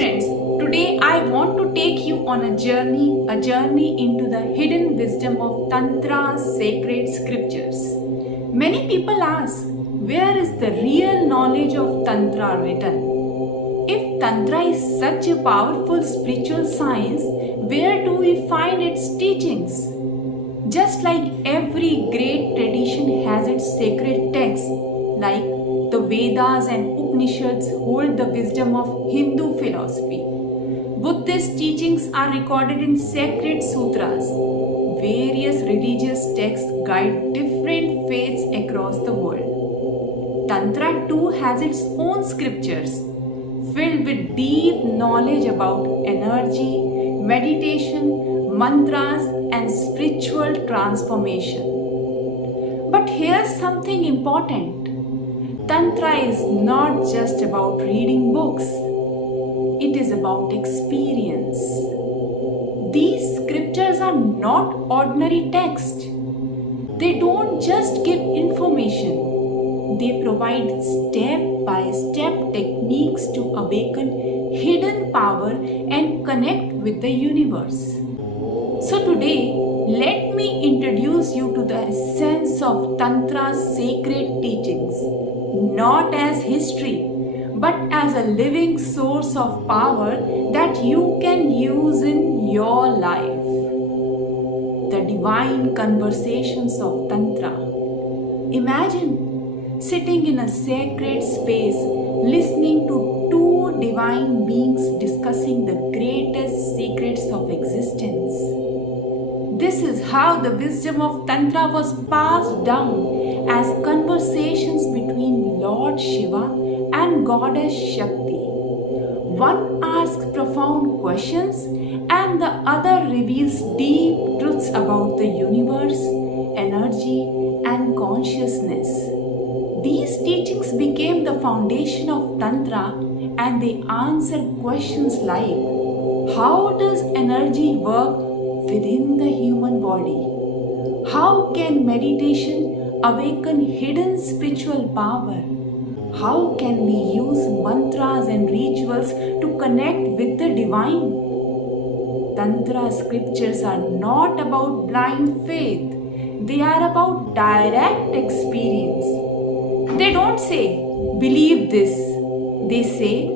friends, today I want to take you on a journey into the hidden wisdom of Tantra's sacred scriptures. Many people ask, where is the real knowledge of Tantra written? If Tantra is such a powerful spiritual science, where do we find its teachings? Just like every great tradition has its sacred texts, like the Vedas and Upanishads hold the wisdom of Hindu philosophy. Buddhist teachings are recorded in sacred sutras. Various religious texts guide different faiths across the world. Tantra too has its own scriptures, filled with deep knowledge about energy, meditation, mantras, and spiritual transformation. But here's something important. Tantra is not just about reading books, it is about experience. These scriptures are not ordinary text. They don't just give information, they provide step-by-step techniques to awaken hidden power and connect with the universe. So today, let me introduce you to the essence of Tantra's sacred teachings, not as history, but as a living source of power that you can use in your life. The divine conversations of Tantra. Imagine sitting in a sacred space, listening to two divine beings discussing the greatest secrets of existence. This is how the wisdom of Tantra was passed down as conversations between Lord Shiva and Goddess Shakti. One asks profound questions and the other reveals deep truths about the universe, energy, and consciousness. These teachings became the foundation of Tantra and they answer questions like, how does energy work within the human body? How can meditation awaken hidden spiritual power? How can we use mantras and rituals to connect with the divine? Tantra scriptures are not about blind faith, they are about direct experience. They don't say, believe this. They say,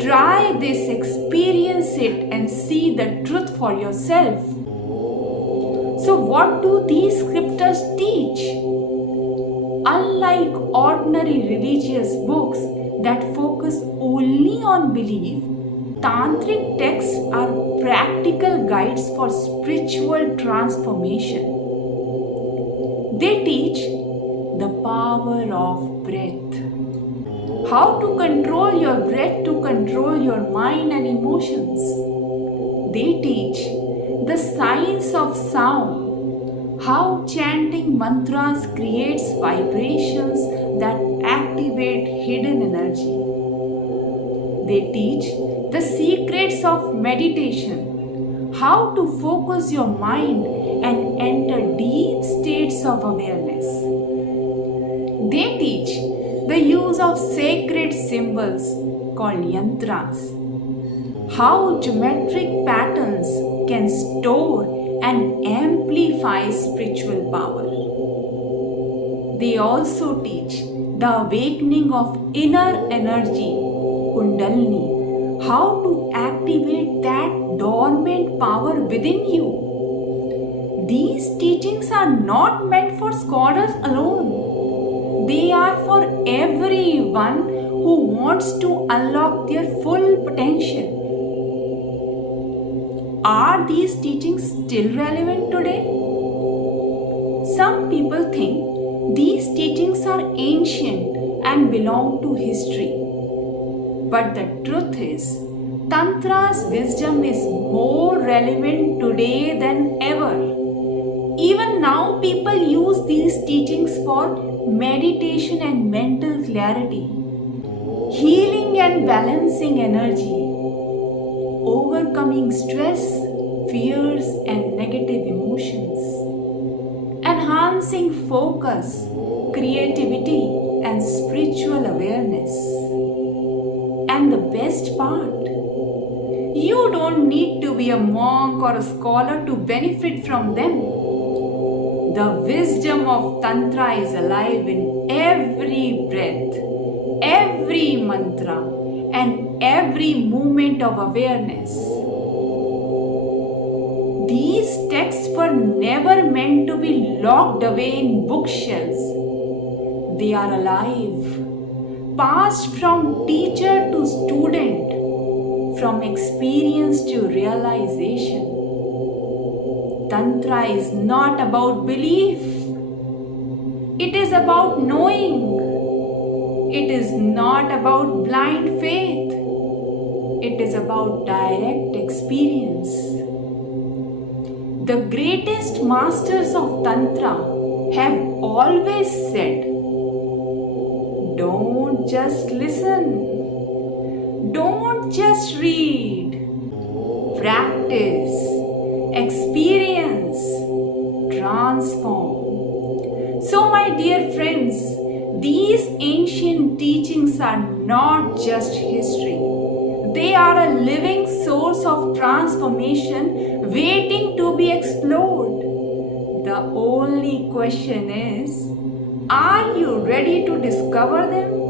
try this, experience it, and see the truth for yourself. So, what do these scriptures teach? Unlike ordinary religious books that focus only on belief, tantric texts are practical guides for spiritual transformation. They teach the power of breath, how to control your breath to control your mind and emotions. They teach the science of sound, how chanting mantras creates vibrations that activate hidden energy. They teach the secrets of meditation, how to focus your mind and enter deep states of awareness. They teach the use of sacred symbols called yantras, how geometric patterns can store and amplify spiritual power. They also teach the awakening of inner energy, Kundalini, how to activate that dormant power within you. These teachings are not meant for scholars alone. They are for everyone who wants to unlock their full potential. Are these teachings still relevant today? Some people think these teachings are ancient and belong to history. But the truth is, Tantra's wisdom is more relevant today than ever. Even now, people use these teachings for meditation and mental clarity, healing and balancing energy, overcoming stress, fears, and negative emotions, enhancing focus, creativity, and spiritual awareness. And the best part, You don't need to be a monk or a scholar to benefit from them. The wisdom of Tantra is alive in every breath, every mantra, and every movement of awareness. These texts were never meant to be locked away in bookshelves. They are alive, passed from teacher to student, from experience to realization. Tantra is not about belief. It is about knowing. It is not about blind faith. It is about direct experience. The greatest masters of Tantra have always said, don't just listen. Don't just read. Practice, experience, transform. So, my dear friends, these ancient teachings are not just history. They are a living source of transformation waiting to be explored. The only question is, are you ready to discover them?